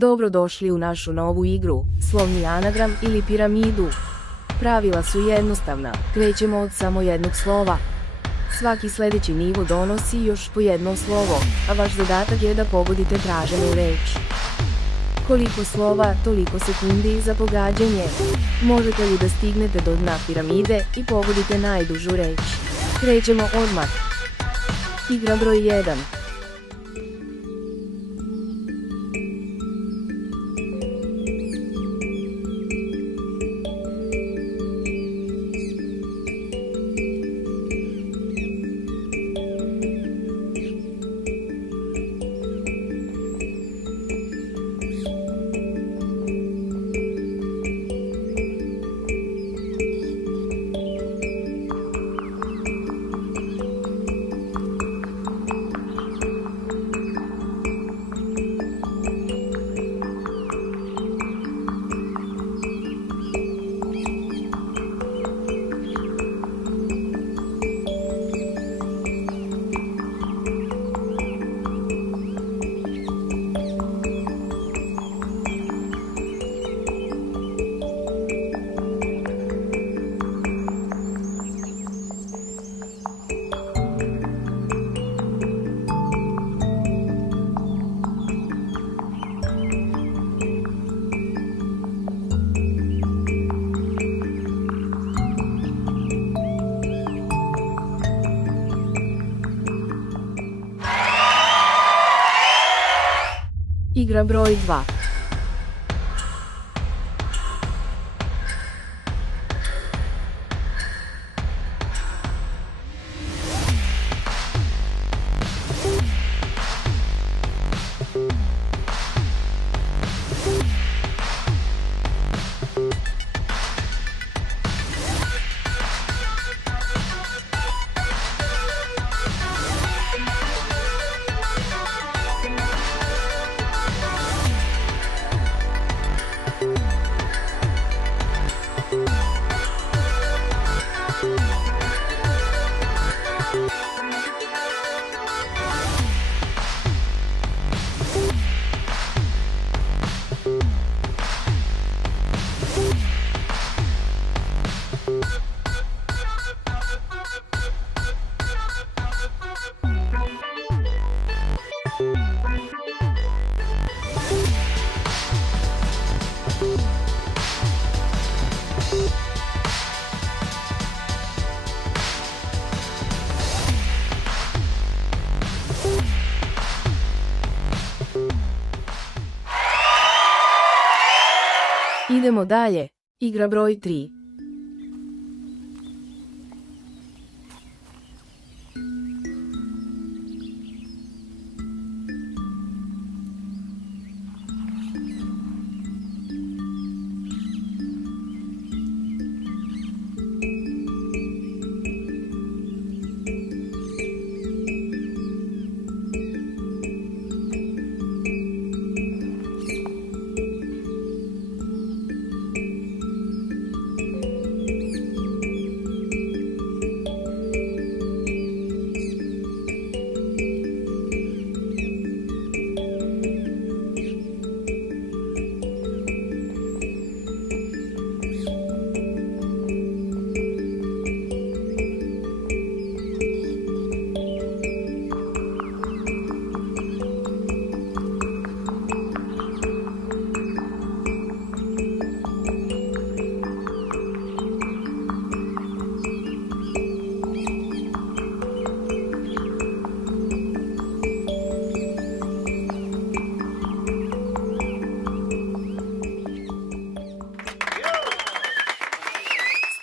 Dobrodošli u našu novu igru, slovni anagram ili piramidu. Pravila su jednostavna, krećemo od samo jednog slova. Svaki sledeći nivo donosi još po jedno slovo, a vaš zadatak je da pogodite traženu reč. Koliko slova, toliko sekundi za pogađanje. Možete li da stignete do dna piramide i pogodite najdužu reč? Krećemo odmah. Igra broj 1. Igra broj 2. Idemo dalje. Igra broj 3.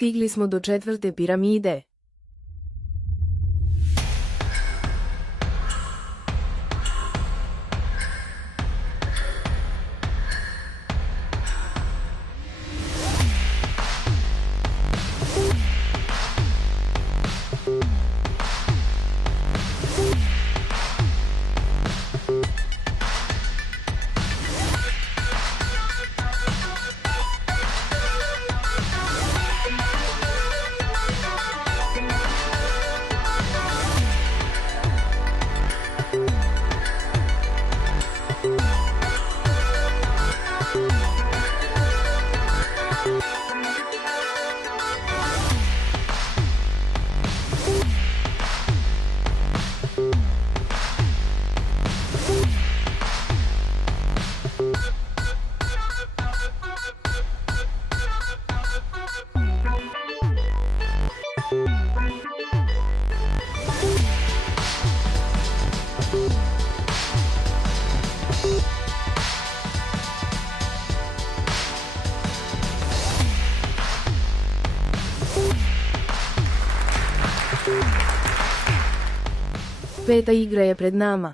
Stigli smo do 4. piramide. Peta igra je pred nama.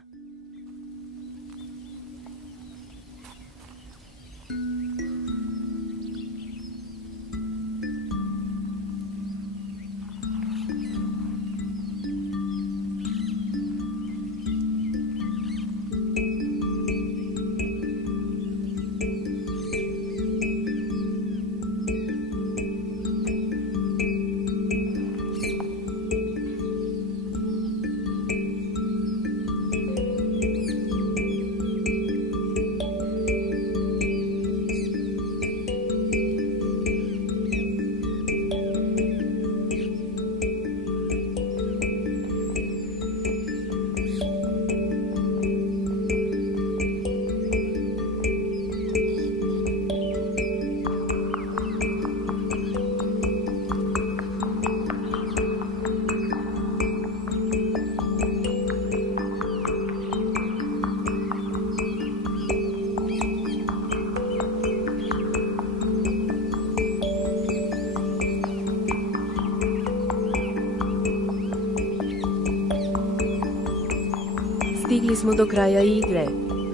Stigli smo do kraja igre.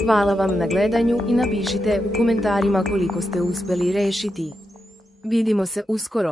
Hvala vam na gledanju i napišite u komentarima koliko ste uspjeli rešiti. Vidimo se uskoro.